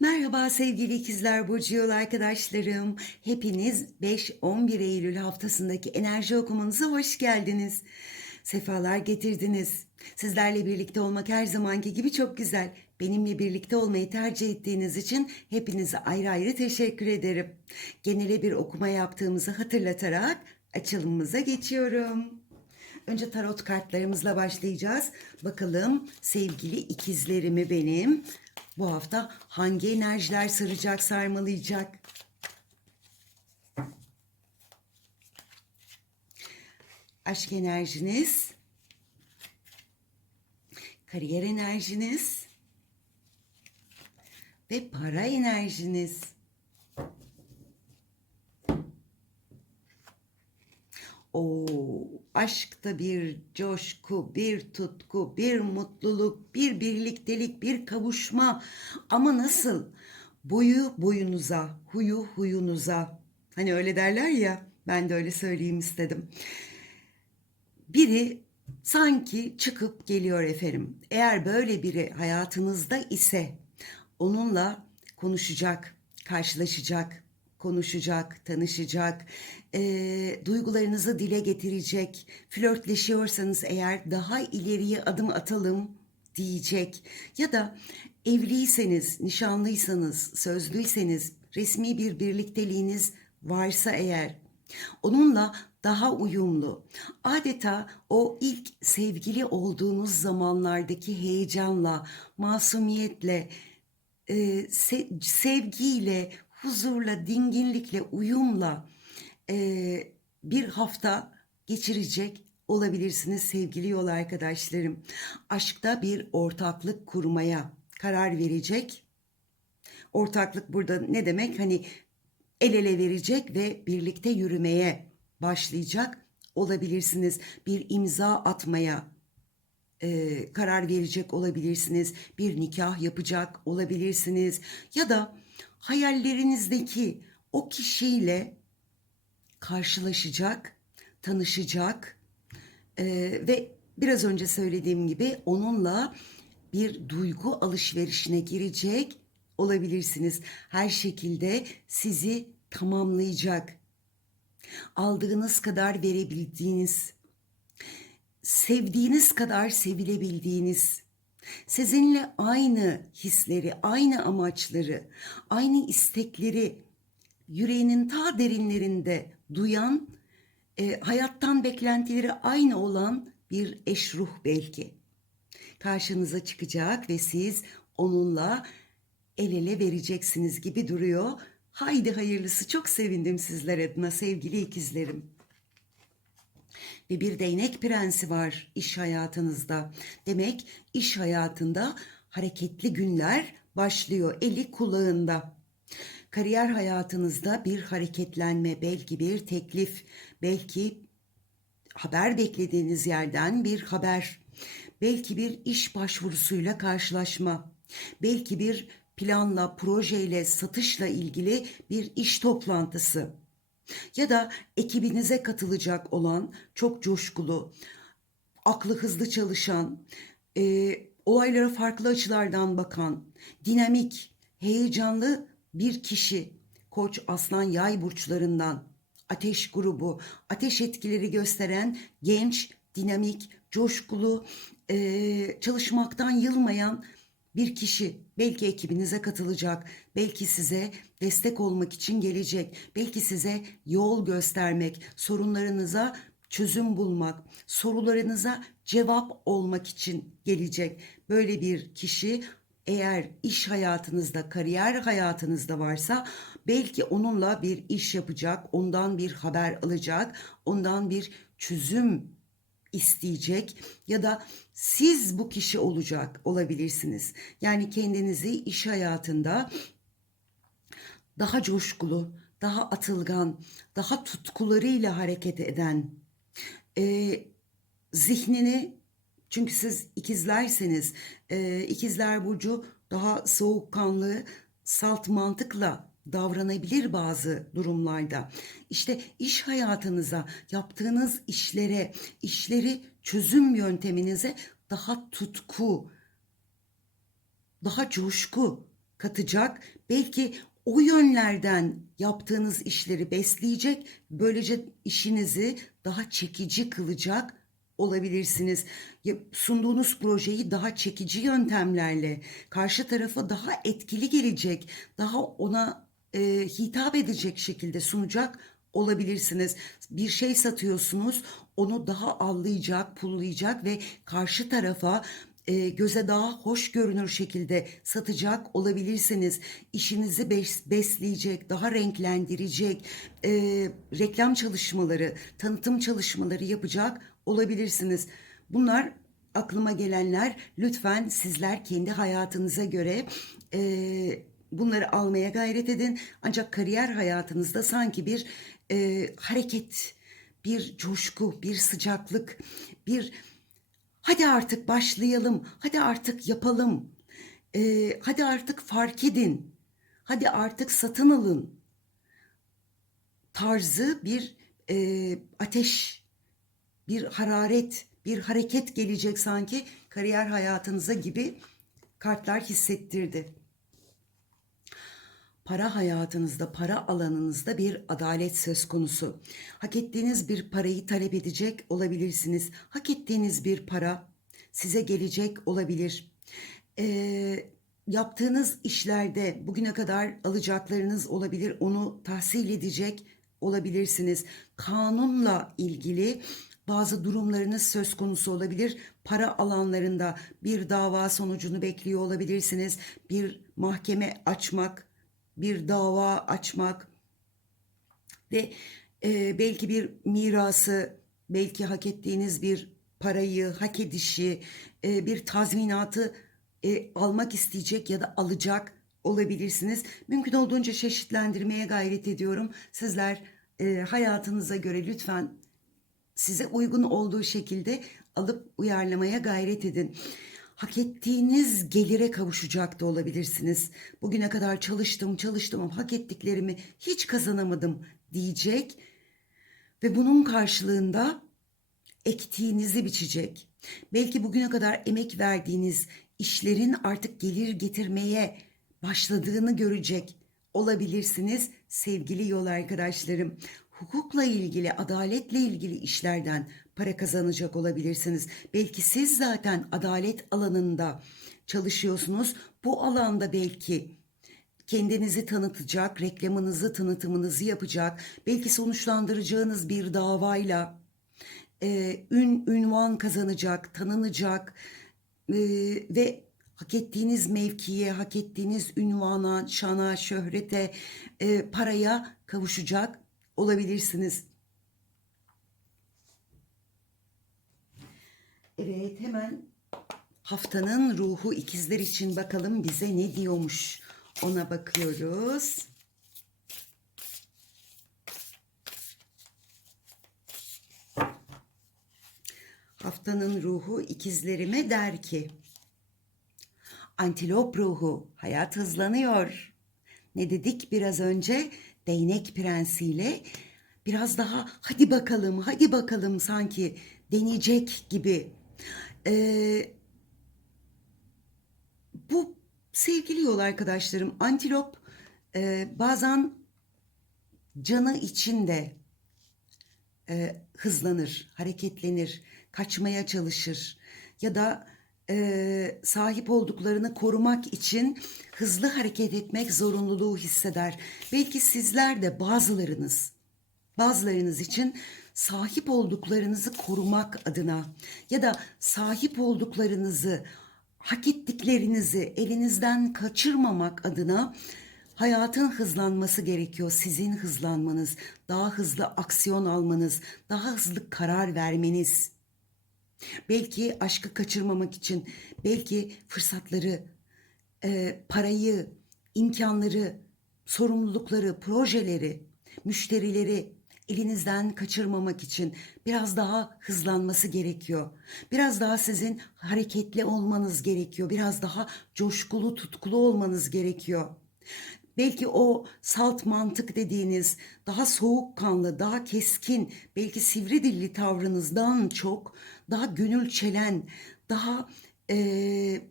Merhaba sevgili ikizler burcu yol arkadaşlarım. Hepiniz 5-11 Eylül haftasındaki enerji okumanıza hoş geldiniz. Sefalar getirdiniz. Sizlerle birlikte olmak her zamanki gibi çok güzel. Benimle birlikte olmayı tercih ettiğiniz için hepinize ayrı ayrı teşekkür ederim. Genele bir okuma yaptığımızı hatırlatarak açılımımıza geçiyorum. Önce tarot kartlarımızla başlayacağız. Bakalım sevgili ikizlerimi benim bu hafta hangi enerjiler saracak, sarmalayacak? Aşk enerjiniz, kariyer enerjiniz ve para enerjiniz. O aşkta bir coşku, bir tutku, bir mutluluk, bir birliktelik, bir kavuşma. Ama nasıl? Boyu boyunuza, huyu huyunuza. Hani öyle derler ya, ben de öyle söyleyeyim istedim. Biri sanki çıkıp geliyor efendim. Eğer böyle biri hayatınızda ise onunla konuşacak, karşılaşacak, konuşacak, tanışacak, e, duygularınızı dile getirecek, flörtleşiyorsanız eğer daha ileriye adım atalım diyecek. Ya da evliyseniz, nişanlıysanız, sözlüyseniz, resmi bir birlikteliğiniz varsa eğer onunla daha uyumlu, adeta o ilk sevgili olduğunuz zamanlardaki heyecanla, masumiyetle, e, se- sevgiyle, huzurla, dinginlikle, uyumla e, bir hafta geçirecek olabilirsiniz sevgili yol arkadaşlarım. Aşkta bir ortaklık kurmaya karar verecek. Ortaklık burada ne demek? Hani el ele verecek ve birlikte yürümeye başlayacak olabilirsiniz. Bir imza atmaya e, karar verecek olabilirsiniz. Bir nikah yapacak olabilirsiniz. Ya da hayallerinizdeki o kişiyle karşılaşacak, tanışacak e, ve biraz önce söylediğim gibi onunla bir duygu alışverişine girecek olabilirsiniz. Her şekilde sizi tamamlayacak. Aldığınız kadar verebildiğiniz, sevdiğiniz kadar sevilebildiğiniz, sizinle aynı hisleri, aynı amaçları, aynı istekleri yüreğinin ta derinlerinde duyan, e, hayattan beklentileri aynı olan bir eşruh belki. Karşınıza çıkacak ve siz onunla el ele vereceksiniz gibi duruyor. Haydi hayırlısı çok sevindim sizler adına sevgili ikizlerim. Ve bir değnek prensi var iş hayatınızda. Demek iş hayatında hareketli günler başlıyor eli kulağında. Kariyer hayatınızda bir hareketlenme, belki bir teklif, belki haber beklediğiniz yerden bir haber, belki bir iş başvurusuyla karşılaşma, belki bir planla, projeyle, satışla ilgili bir iş toplantısı ya da ekibinize katılacak olan çok coşkulu, aklı hızlı çalışan, e, olaylara farklı açılardan bakan, dinamik, heyecanlı bir kişi, koç, aslan, yay burçlarından, ateş grubu, ateş etkileri gösteren genç, dinamik, coşkulu, e, çalışmaktan yılmayan bir kişi belki ekibinize katılacak, belki size destek olmak için gelecek, belki size yol göstermek, sorunlarınıza çözüm bulmak, sorularınıza cevap olmak için gelecek. Böyle bir kişi eğer iş hayatınızda, kariyer hayatınızda varsa belki onunla bir iş yapacak, ondan bir haber alacak, ondan bir çözüm isteyecek ya da siz bu kişi olacak olabilirsiniz. Yani kendinizi iş hayatında daha coşkulu, daha atılgan, daha tutkularıyla hareket eden, e, zihnini çünkü siz ikizlerseniz, e, ikizler burcu daha soğukkanlı, salt mantıkla davranabilir bazı durumlarda. İşte iş hayatınıza, yaptığınız işlere, işleri çözüm yönteminize daha tutku, daha coşku katacak. Belki o yönlerden yaptığınız işleri besleyecek. Böylece işinizi daha çekici kılacak olabilirsiniz. Sunduğunuz projeyi daha çekici yöntemlerle karşı tarafa daha etkili gelecek, daha ona e, hitap edecek şekilde sunacak olabilirsiniz. Bir şey satıyorsunuz, onu daha allayacak, pullayacak ve karşı tarafa e, göze daha hoş görünür şekilde satacak olabilirsiniz. İşinizi bes- besleyecek, daha renklendirecek e, reklam çalışmaları, tanıtım çalışmaları yapacak olabilirsiniz. Bunlar aklıma gelenler. Lütfen sizler kendi hayatınıza göre e, bunları almaya gayret edin. Ancak kariyer hayatınızda sanki bir e, hareket, bir coşku, bir sıcaklık, bir hadi artık başlayalım, hadi artık yapalım, e, hadi artık fark edin, hadi artık satın alın tarzı bir e, ateş, bir hararet, bir hareket gelecek sanki kariyer hayatınıza gibi kartlar hissettirdi. Para hayatınızda, para alanınızda bir adalet söz konusu. Hak ettiğiniz bir parayı talep edecek olabilirsiniz. Hak ettiğiniz bir para size gelecek olabilir. Ee, yaptığınız işlerde bugüne kadar alacaklarınız olabilir. Onu tahsil edecek olabilirsiniz. Kanunla ilgili bazı durumlarınız söz konusu olabilir. Para alanlarında bir dava sonucunu bekliyor olabilirsiniz. Bir mahkeme açmak, bir dava açmak ve e, belki bir mirası, belki hak ettiğiniz bir parayı, hak edişi, e, bir tazminatı e, almak isteyecek ya da alacak olabilirsiniz. Mümkün olduğunca çeşitlendirmeye gayret ediyorum. Sizler e, hayatınıza göre lütfen size uygun olduğu şekilde alıp uyarlamaya gayret edin. Hak ettiğiniz gelire kavuşacak da olabilirsiniz. Bugüne kadar çalıştım, çalıştım ama hak ettiklerimi hiç kazanamadım diyecek ve bunun karşılığında ektiğinizi biçecek. Belki bugüne kadar emek verdiğiniz işlerin artık gelir getirmeye başladığını görecek olabilirsiniz sevgili yol arkadaşlarım. Hukukla ilgili, adaletle ilgili işlerden para kazanacak olabilirsiniz. Belki siz zaten adalet alanında çalışıyorsunuz. Bu alanda belki kendinizi tanıtacak, reklamınızı, tanıtımınızı yapacak, belki sonuçlandıracağınız bir davayla e, ün, ünvan kazanacak, tanınacak e, ve hak ettiğiniz mevkiye, hak ettiğiniz ünvana, şana, şöhrete, e, paraya kavuşacak olabilirsiniz. Evet, hemen haftanın ruhu ikizler için bakalım bize ne diyormuş. Ona bakıyoruz. Haftanın ruhu ikizlerime der ki Antilop ruhu hayat hızlanıyor. Ne dedik biraz önce? Değnek prensiyle biraz daha hadi bakalım hadi bakalım sanki deneyecek gibi. Ee, bu sevgili yol arkadaşlarım antilop e, bazen canı içinde e, hızlanır, hareketlenir, kaçmaya çalışır ya da e, sahip olduklarını korumak için hızlı hareket etmek zorunluluğu hisseder. Belki sizler de bazılarınız, bazılarınız için sahip olduklarınızı korumak adına ya da sahip olduklarınızı, hak ettiklerinizi elinizden kaçırmamak adına Hayatın hızlanması gerekiyor. Sizin hızlanmanız, daha hızlı aksiyon almanız, daha hızlı karar vermeniz. Belki aşkı kaçırmamak için, belki fırsatları, e, parayı, imkanları, sorumlulukları, projeleri, müşterileri elinizden kaçırmamak için biraz daha hızlanması gerekiyor. Biraz daha sizin hareketli olmanız gerekiyor. Biraz daha coşkulu, tutkulu olmanız gerekiyor. Belki o salt mantık dediğiniz daha soğukkanlı, daha keskin, belki sivri dilli tavrınızdan çok daha gönül çelen, daha eee,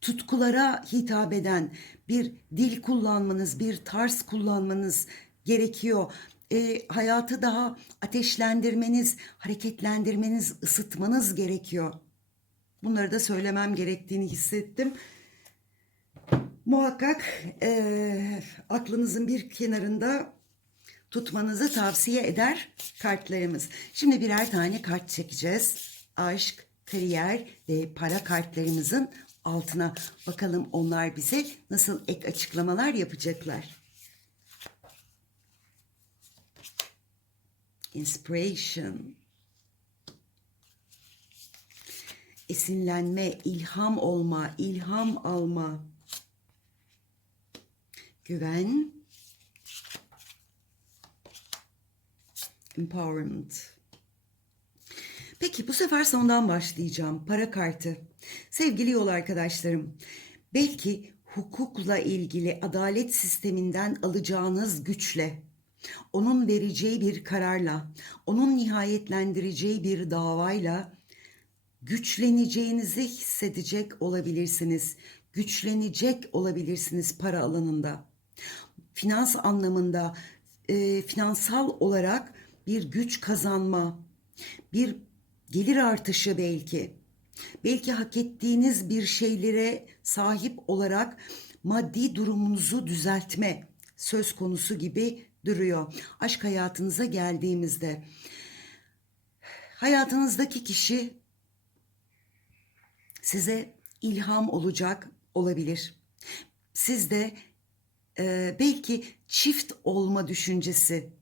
tutkulara hitap eden bir dil kullanmanız, bir tarz kullanmanız gerekiyor. E, hayatı daha ateşlendirmeniz, hareketlendirmeniz, ısıtmanız gerekiyor. Bunları da söylemem gerektiğini hissettim. Muhakkak e, aklınızın bir kenarında tutmanızı tavsiye eder kartlarımız. Şimdi birer tane kart çekeceğiz. Aşk, kariyer ve para kartlarımızın altına bakalım onlar bize nasıl ek açıklamalar yapacaklar. Inspiration. Esinlenme, ilham olma, ilham alma. Güven. Empowerment. Peki bu sefer sondan başlayacağım. Para kartı. Sevgili yol arkadaşlarım, belki hukukla ilgili adalet sisteminden alacağınız güçle, onun vereceği bir kararla, onun nihayetlendireceği bir davayla güçleneceğinizi hissedecek olabilirsiniz. Güçlenecek olabilirsiniz para alanında. Finans anlamında, e, finansal olarak bir güç kazanma, bir gelir artışı belki. Belki hak ettiğiniz bir şeylere sahip olarak maddi durumunuzu düzeltme söz konusu gibi duruyor. Aşk hayatınıza geldiğimizde hayatınızdaki kişi size ilham olacak olabilir. Siz de e, belki çift olma düşüncesi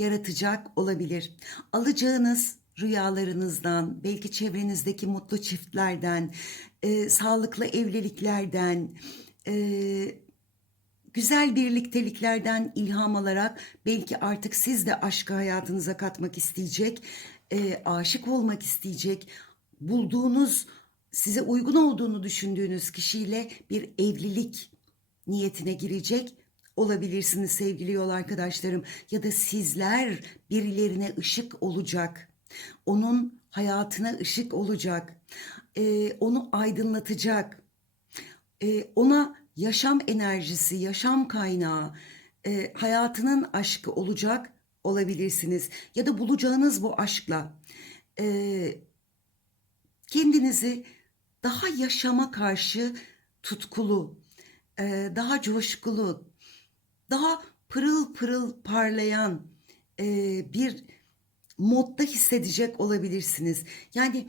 yaratacak olabilir. Alacağınız rüyalarınızdan, belki çevrenizdeki mutlu çiftlerden, e, sağlıklı evliliklerden, e, güzel birlikteliklerden ilham alarak belki artık siz de aşkı hayatınıza katmak isteyecek, e, aşık olmak isteyecek, bulduğunuz size uygun olduğunu düşündüğünüz kişiyle bir evlilik niyetine girecek olabilirsiniz sevgili yol arkadaşlarım ya da sizler birilerine ışık olacak. Onun hayatına ışık olacak. Ee, onu aydınlatacak. Ee, ona yaşam enerjisi, yaşam kaynağı, e, hayatının aşkı olacak olabilirsiniz. Ya da bulacağınız bu aşkla e, kendinizi daha yaşama karşı tutkulu, e, daha coşkulu, daha pırıl pırıl parlayan e, bir modda hissedecek olabilirsiniz. Yani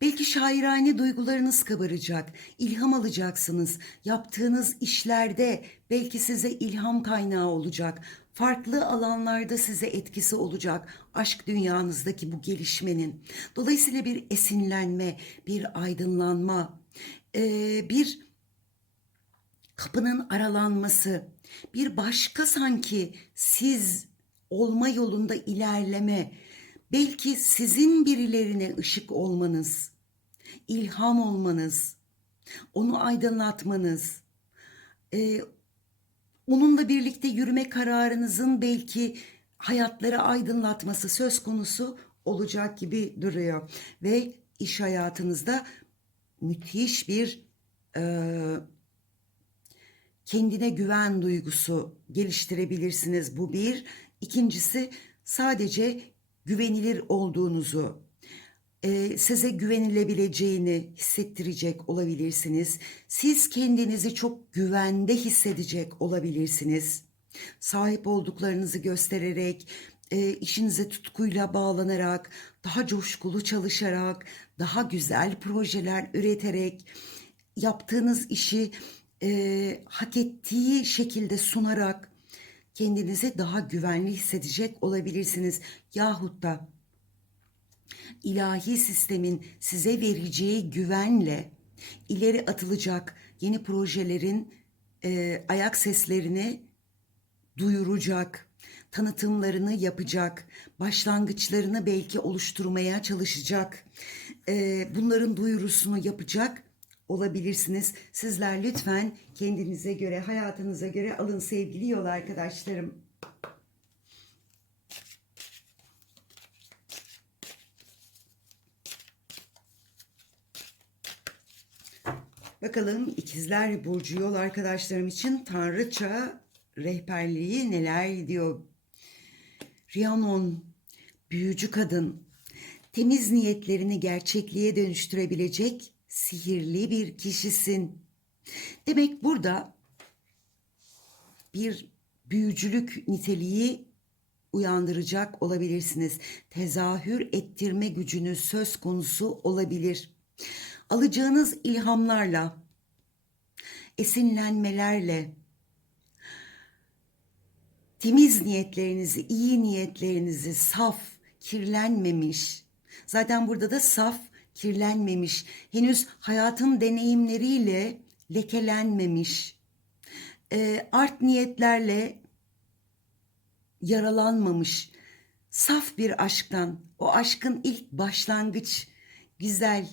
belki şairane duygularınız kabaracak, ilham alacaksınız. Yaptığınız işlerde belki size ilham kaynağı olacak. Farklı alanlarda size etkisi olacak aşk dünyanızdaki bu gelişmenin. Dolayısıyla bir esinlenme, bir aydınlanma, e, bir kapının aralanması, bir başka sanki siz olma yolunda ilerleme, belki sizin birilerine ışık olmanız, ilham olmanız, onu aydınlatmanız, e, onunla birlikte yürüme kararınızın belki hayatları aydınlatması söz konusu olacak gibi duruyor. Ve iş hayatınızda müthiş bir e, kendine güven duygusu geliştirebilirsiniz. Bu bir. İkincisi sadece güvenilir olduğunuzu, e, size güvenilebileceğini hissettirecek olabilirsiniz. Siz kendinizi çok güvende hissedecek olabilirsiniz. Sahip olduklarınızı göstererek, e, işinize tutkuyla bağlanarak, daha coşkulu çalışarak, daha güzel projeler üreterek yaptığınız işi e, hak ettiği şekilde sunarak kendinizi daha güvenli hissedecek olabilirsiniz. Yahut da ilahi sistemin size vereceği güvenle ileri atılacak yeni projelerin e, ayak seslerini duyuracak, tanıtımlarını yapacak, başlangıçlarını belki oluşturmaya çalışacak, e, bunların duyurusunu yapacak olabilirsiniz. Sizler lütfen kendinize göre, hayatınıza göre alın sevgili yol arkadaşlarım. Bakalım ikizler burcu yol arkadaşlarım için tanrıça rehberliği neler diyor. Rhiannon, büyücü kadın, temiz niyetlerini gerçekliğe dönüştürebilecek sihirli bir kişisin. Demek burada bir büyücülük niteliği uyandıracak olabilirsiniz. Tezahür ettirme gücünüz söz konusu olabilir. Alacağınız ilhamlarla, esinlenmelerle, temiz niyetlerinizi, iyi niyetlerinizi saf, kirlenmemiş. Zaten burada da saf, kirlenmemiş. Henüz hayatın deneyimleriyle lekelenmemiş. Ee, art niyetlerle yaralanmamış. Saf bir aşktan, o aşkın ilk başlangıç, güzel,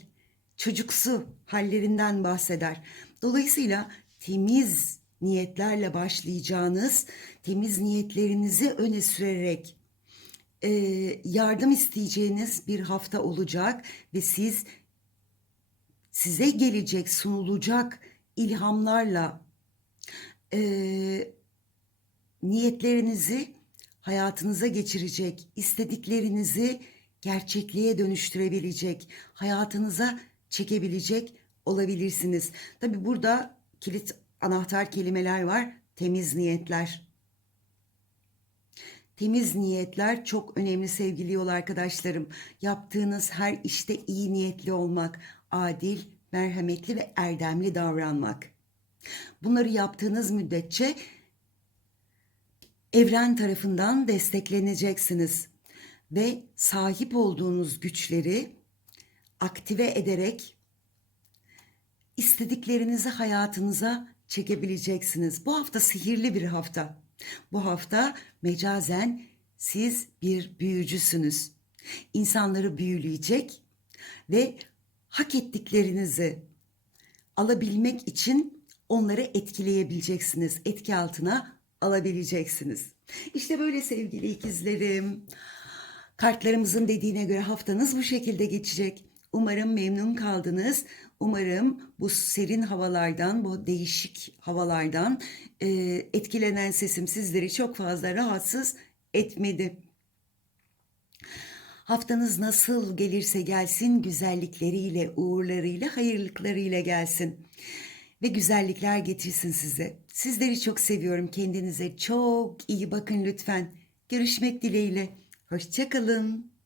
çocuksu hallerinden bahseder. Dolayısıyla temiz niyetlerle başlayacağınız, temiz niyetlerinizi öne sürerek e, yardım isteyeceğiniz bir hafta olacak ve siz size gelecek, sunulacak ilhamlarla e, niyetlerinizi hayatınıza geçirecek, istediklerinizi gerçekliğe dönüştürebilecek, hayatınıza çekebilecek olabilirsiniz. Tabi burada kilit anahtar kelimeler var. Temiz niyetler. Temiz niyetler çok önemli sevgili yol arkadaşlarım. Yaptığınız her işte iyi niyetli olmak, adil, merhametli ve erdemli davranmak. Bunları yaptığınız müddetçe evren tarafından destekleneceksiniz ve sahip olduğunuz güçleri aktive ederek istediklerinizi hayatınıza çekebileceksiniz. Bu hafta sihirli bir hafta. Bu hafta mecazen siz bir büyücüsünüz. İnsanları büyüleyecek ve hak ettiklerinizi alabilmek için onları etkileyebileceksiniz. Etki altına alabileceksiniz. İşte böyle sevgili ikizlerim. Kartlarımızın dediğine göre haftanız bu şekilde geçecek. Umarım memnun kaldınız. Umarım bu serin havalardan, bu değişik havalardan e, etkilenen sesim sizleri çok fazla rahatsız etmedi. Haftanız nasıl gelirse gelsin güzellikleriyle, uğurlarıyla, hayırlıklarıyla gelsin. Ve güzellikler getirsin size. Sizleri çok seviyorum. Kendinize çok iyi bakın lütfen. Görüşmek dileğiyle. Hoşçakalın.